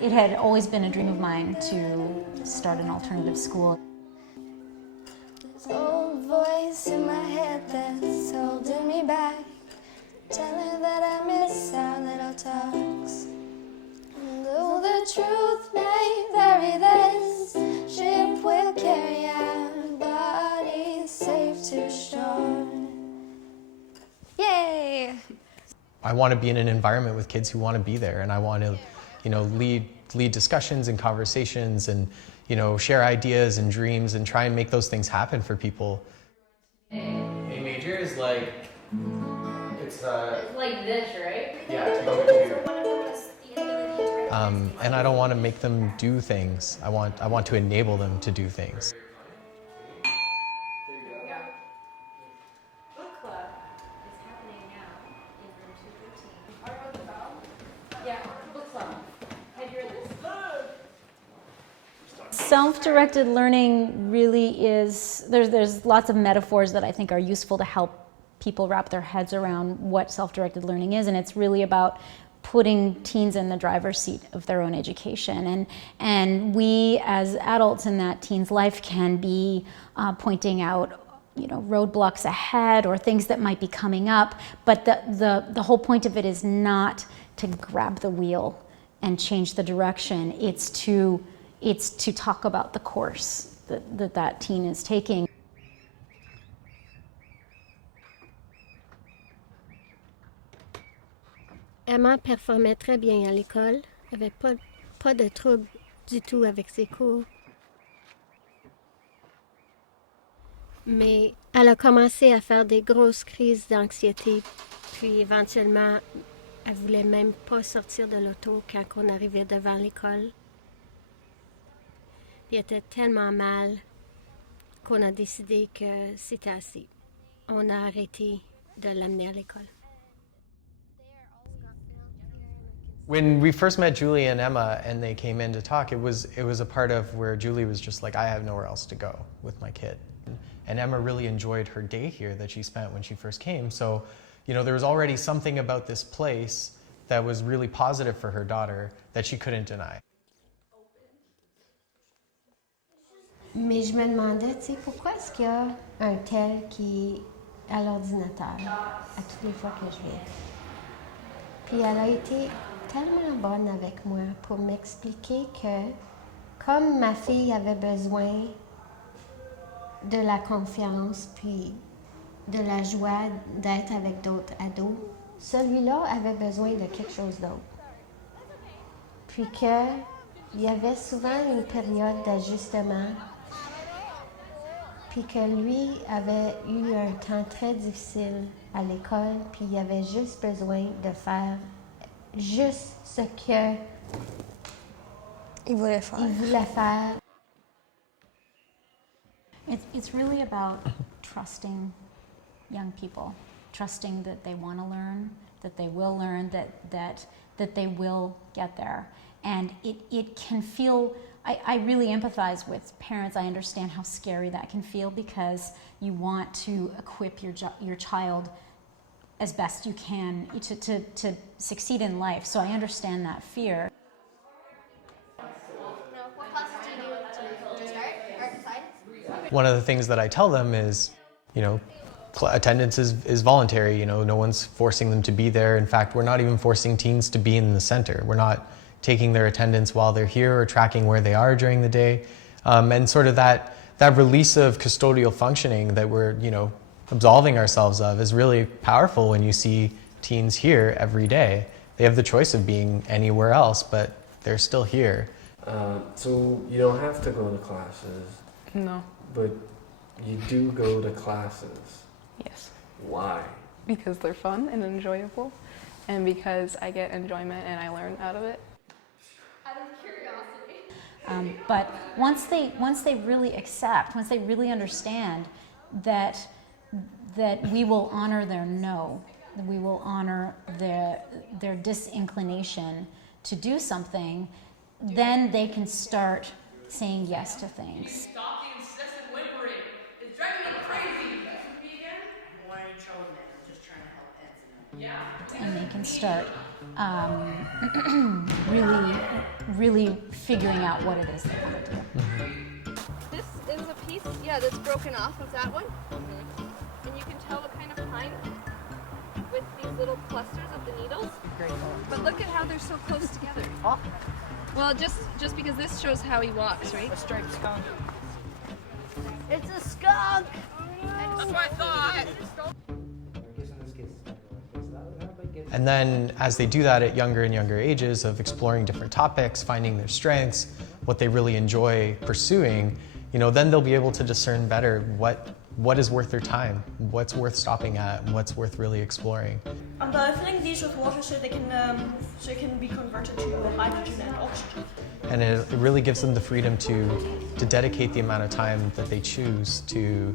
It had always been a dream of mine to start an alternative school. This old voice in my head that's holding me back, telling that I miss our little talks. And though the truth may vary, this ship will carry our bodies safe to shore. Yay! I want to be in an environment with kids who want to be there, and I want to, lead discussions and conversations, and share ideas and dreams, and try and make those things happen for people. A major is like it's like this, right? Yeah. So one of them is the ability to And I don't want to make them do things. I want to enable them to do things. Self-directed learning really is, there's lots of metaphors that I think are useful to help people wrap their heads around what self-directed learning is, and it's really about putting teens in the driver's seat of their own education. And we as adults in that teen's life can be pointing out roadblocks ahead or things that might be coming up, but the whole point of it is not to grab the wheel and change the direction. It's to talk about the course that teen is taking. Emma performait très bien à l'école, avait pas de trouble du tout avec ses cours. Mais elle a commencé à faire des grosses crises d'anxiété, puis éventuellement, elle voulait même pas sortir de l'auto quand on arrivait devant l'école. Il était tellement mal qu'on a décidé que c'était assez. On a arrêté de l'amener à l'école. When we first met Julie and Emma and they came in to talk, it was a part of where Julie was just like, I have nowhere else to go with my kid. And Emma really enjoyed her day here that she spent when she first came. So, there was already something about this place that was really positive for her daughter that she couldn't deny. Mais je me demandais, pourquoi est-ce qu'il y a un tel qui est à l'ordinateur à toutes les fois que je viens. Puis elle a été tellement bonne avec moi pour m'expliquer que comme ma fille avait besoin de la confiance puis de la joie d'être avec d'autres ados, celui-là avait besoin de quelque chose d'autre. Puis qu'il y avait souvent une période d'ajustement, puis que lui avait eu un temps très difficile à l'école, puis il avait juste besoin de faire juste ce que il voulait faire. It's really about trusting young people, trusting that they want to learn, that they will learn, that they will get there. And it can feel, I really empathize with parents. I understand how scary that can feel because you want to equip your child as best you can to succeed in life. So I understand that fear. What classes do you do to start? Art and science? One of the things that I tell them is, attendance is voluntary. No one's forcing them to be there. In fact, we're not even forcing teens to be in the center. We're not taking their attendance while they're here or tracking where they are during the day. And sort of that release of custodial functioning that we're, absolving ourselves of is really powerful when you see teens here every day. They have the choice of being anywhere else, but they're still here. So you don't have to go to classes. No. But you do go to classes. Yes. Why? Because they're fun and enjoyable, and because I get enjoyment and I learn out of it. Out of curiosity. But once they really accept, once they really understand that we will honor their no, that we will honor their disinclination to do something, then they can start saying yes to things. Stop the incessant whimpering. It's driving me crazy. That's with me again? Why are you trouble, man? I'm just trying to help Ed. Yeah. And they can start really figuring out what it is they want to do. This is a piece, that's broken off of that one. And you can tell the kind of pine with these little clusters of the needles. Great. But look at how they're so close together. Oh. Well, just because this shows how he walks, right? A striped skunk. It's a skunk! That's what I thought. And then as they do that at younger and younger ages of exploring different topics, finding their strengths, what they really enjoy pursuing, then they'll be able to discern better what is worth their time, what's worth stopping at, and what's worth really exploring. I'm filling these with water so they can be converted to hydrogen and oxygen. And it really gives them the freedom to dedicate the amount of time that they choose to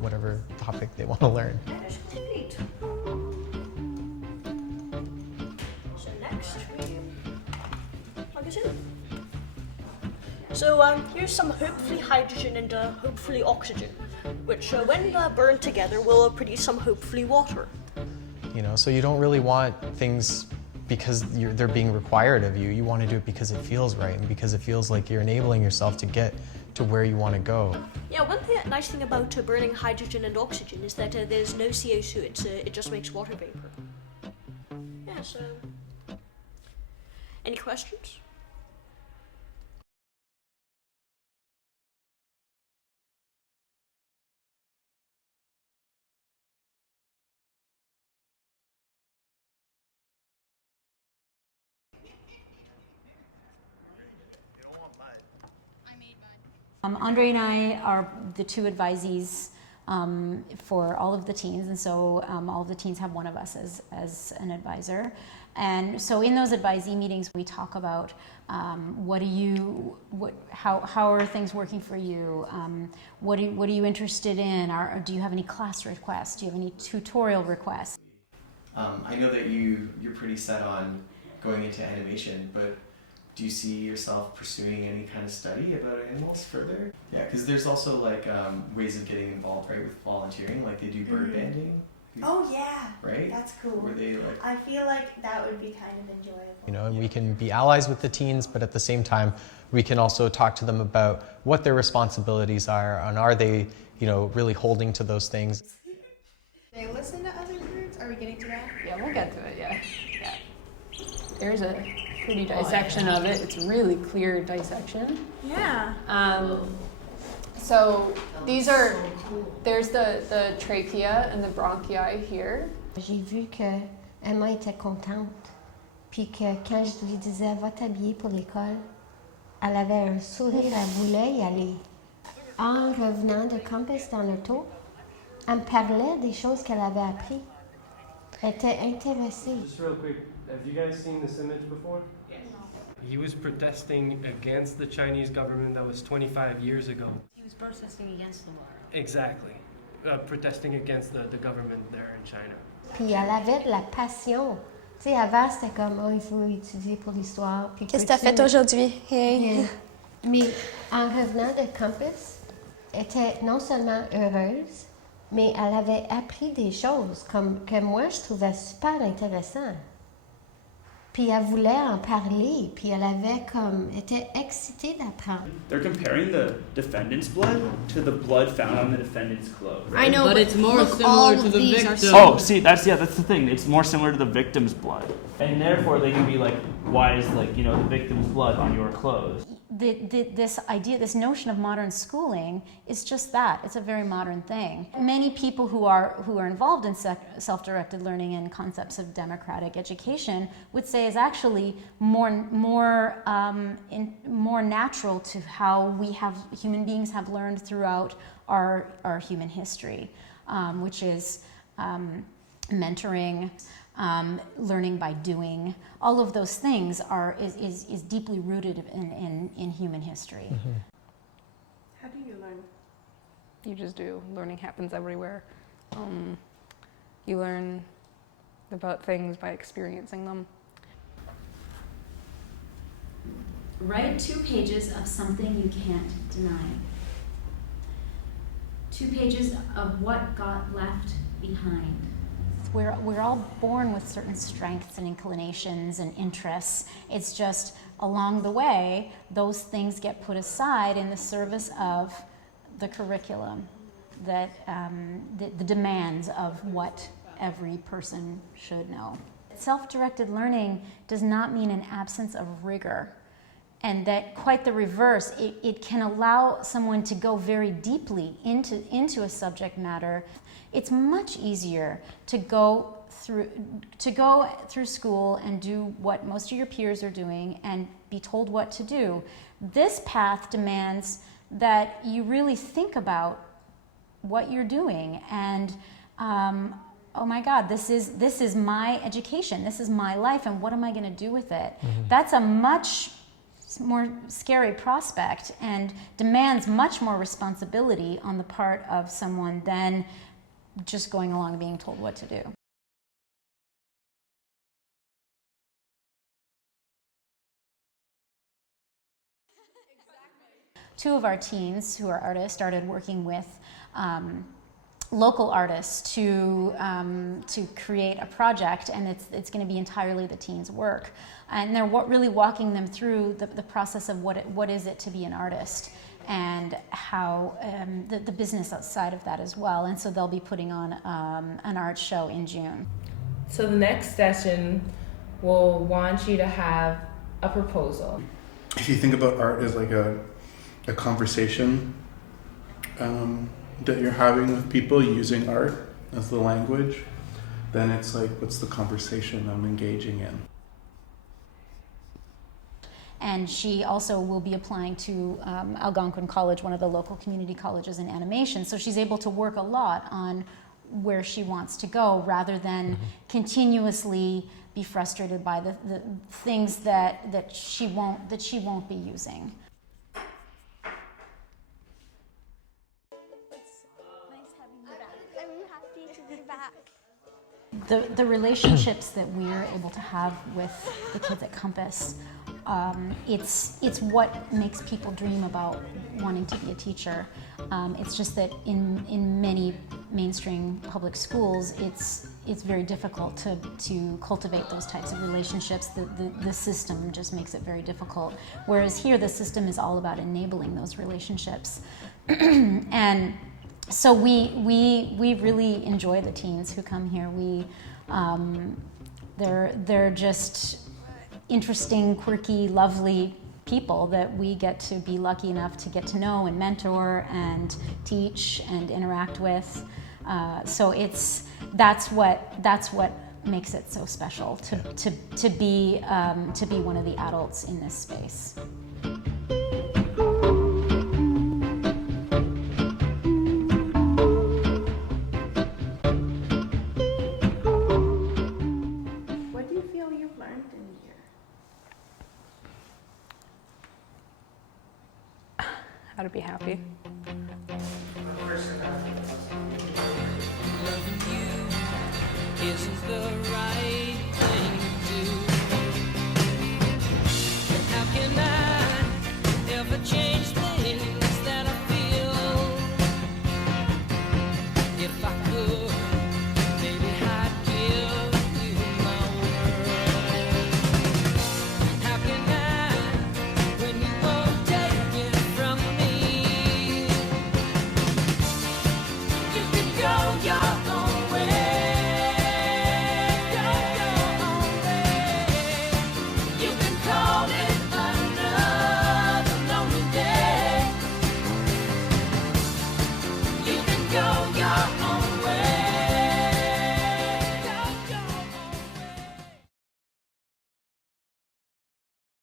whatever topic they want to learn. That is complete. So next we plug it in. So here's some hopefully hydrogen and hopefully oxygen, which when burned together will produce some hopefully water. So you don't really want things because they're being required of you. You want to do it because it feels right and because it feels like you're enabling yourself to get to where you want to go. Yeah, one nice thing about burning hydrogen and oxygen is that there's no CO2, it just makes water vapor. Yeah, so... Any questions? Andre and I are the two advisees for all of the teens, and so all of the teens have one of us as an advisor. And so in those advisee meetings, we talk about how are things working for you? What are you interested in? Do you have any class requests? Do you have any tutorial requests? I know that you're pretty set on going into animation, but do you see yourself pursuing any kind of study about animals further? Yeah, because there's also ways of getting involved, right, with volunteering, like they do bird banding. Oh yeah, right? That's cool. Where they I feel like that would be kind of enjoyable. And we can be allies with the teens, but at the same time, we can also talk to them about what their responsibilities are, and are they, really holding to those things. They listen to other birds. Are we getting to that? Yeah, we'll get to it. Yeah. There's a pretty dissection of it. It's really clear dissection. Yeah. So these are, there's the trachea and the bronchi here. J'ai vu que Emma était contente, puis que quand je lui disais va t'habiller pour l'école, elle avait un sourire, elle voulait y aller. En revenant de campus dans l'auto, elle me parlait des choses qu'elle avait appris. Elle était intéressée. Just real quick, have you guys seen this image before? Yes. He was protesting against the Chinese government that was 25 years ago. He was protesting against the war. Exactly. Protesting against the government there in China. Puis elle avait de la passion. Tu sais, avant, c'était comme, il faut étudier pour l'histoire. Qu'est-ce que tu as fait aujourd'hui? Rien. Mais en revenant de campus, elle était non seulement heureuse, mais elle avait appris des choses que moi, je trouvais super intéressantes. Puis elle voulait en parler, puis elle était excitée d'apprendre. They're comparing the defendant's blood to the blood found on the defendant's clothes. Right? I know, but it's more similar to the victim. Oh, see, that's the thing. It's more similar to the victim's blood, and therefore they can be like, why is the victim's blood on your clothes? This notion of modern schooling is just that. It's a very modern thing. Many people who are involved in self-directed learning and concepts of democratic education would say is actually more natural to how human beings have learned throughout our human history, which is mentoring. Learning by doing, all of those things is deeply rooted in human history. Mm-hmm. How do you learn? You just do. Learning happens everywhere. You learn about things by experiencing them. Write 2 pages of something you can't deny. 2 pages of what got left behind. We're all born with certain strengths and inclinations and interests. It's just along the way, those things get put aside in the service of the curriculum, that the demands of what every person should know. Self-directed learning does not mean an absence of rigor, and that quite the reverse. It can allow someone to go very deeply into a subject matter. It's much easier to go through school and do what most of your peers are doing and be told what to do. This path demands that you really think about what you're doing, and oh my God, this is my education, this is my life, and what am I going to do with it? That's a much more scary prospect and demands much more responsibility on the part of someone than just going along and being told what to do. Two of our teens who are artists started working with local artists to create a project, and it's going to be entirely the teens' work. And they're really walking them through the process of what is it to be an artist, and how the business outside of that as well. And so they'll be putting on an art show in June. So the next session will want you to have a proposal. If you think about art as like a conversation that you're having with people using art as the language, then it's like, what's the conversation I'm engaging in? And she also will be applying to Algonquin College, one of the local community colleges in animation. So she's able to work a lot on where she wants to go, rather than continuously be frustrated by the things that she won't be using. I'm happy to be back. The relationships that we're able to have with the kids at Compass, it's what makes people dream about wanting to be a teacher. It's just that in many mainstream public schools, it's very difficult to cultivate those types of relationships. The system just makes it very difficult. Whereas here, the system is all about enabling those relationships. And so we really enjoy the teens who come here. They're just interesting, quirky, lovely people that we get to be lucky enough to get to know and mentor and teach and interact with. So that's what makes it so special to be one of the adults in this space. What do you feel you've learned in a year? How to be happy.